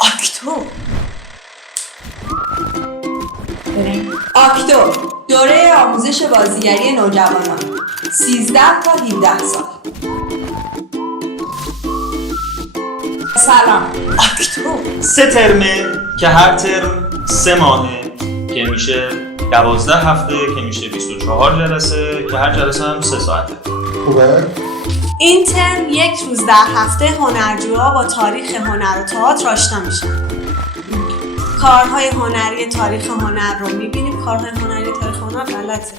آکتو دوره آموزش بازیگری نوجوانان 13 تا 17 سال. سلام. آکتو 3 ترمه که هر ترم 3 ماهه که میشه 12 هفته که میشه 24 جلسه که هر جلسه هم 3 ساعته. خوبه؟ این ترم 1 روز در هفته هنرجوها با تاریخ هنر و تئاتر آشنا میشن. کارهای هنری تاریخ هنر رو میبینیم. کارهای هنری تاریخ هنر غلطه.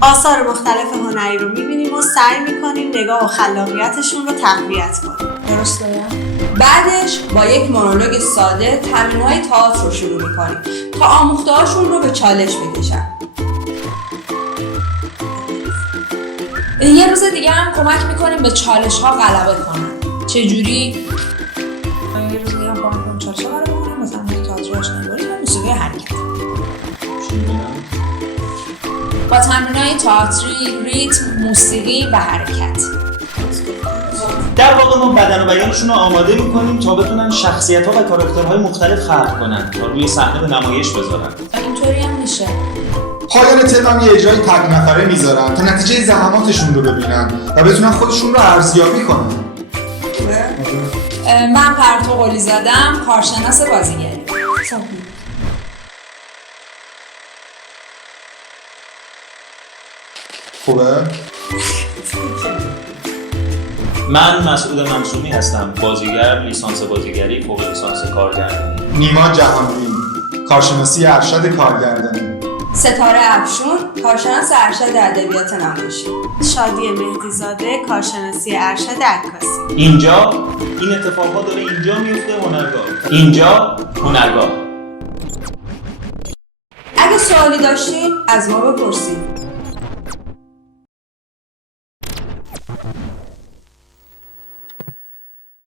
آثار مختلف هنری رو میبینیم و سعی میکنیم نگاه و خلاقیتشون رو تقویت کنیم. درسته؟ بعدش با یک مونولوگ ساده تمرین‌های تئاتر رو شروع میکنیم تا آموخته‌هاشون رو به چالش بکشن. یه روز دیگه هم کمک میکنیم به چالش ها غلبه کنن. چجوری؟ یه روز دیگه هم کمک میکنیم چالش ها غلبه کنن، مثلا تئاتر آشنایی و موسیقی حرکت. با تمرین‌های تئاتری، ریتم، موسیقی و حرکت. در واقع ما بدن و بیانشون رو آماده میکنیم تا بتونن شخصیت‌ها و کاراکترهای مختلف خلق کنن تا روی صحنه به نمایش بذارن. اینطوری هم میشه. پایان ترم یه اجرای تک نفره میذارن تا نتیجه زحماتشون رو ببینن و بتونن خودشون رو ارزیابی کنن. من پرتو قلی زدم، کارشناس بازیگری. خوبه؟ من مسعود منصوری هستم، بازیگر، لیسانس بازیگری، فوق لیسانس کارگردانی. نیما جهانبین، کارشناسی ارشد کارگردانی. ستاره افشون کارشناس ارشد ادبیات نمایشی. شادی مهدیزاده، کارشناسی ارشد عکاسی. اینجا این اتفاقات داره اینجا میفته. هنرگاه اینجا هنرگاه. اگه سوالی داشتین از ما بپرسید.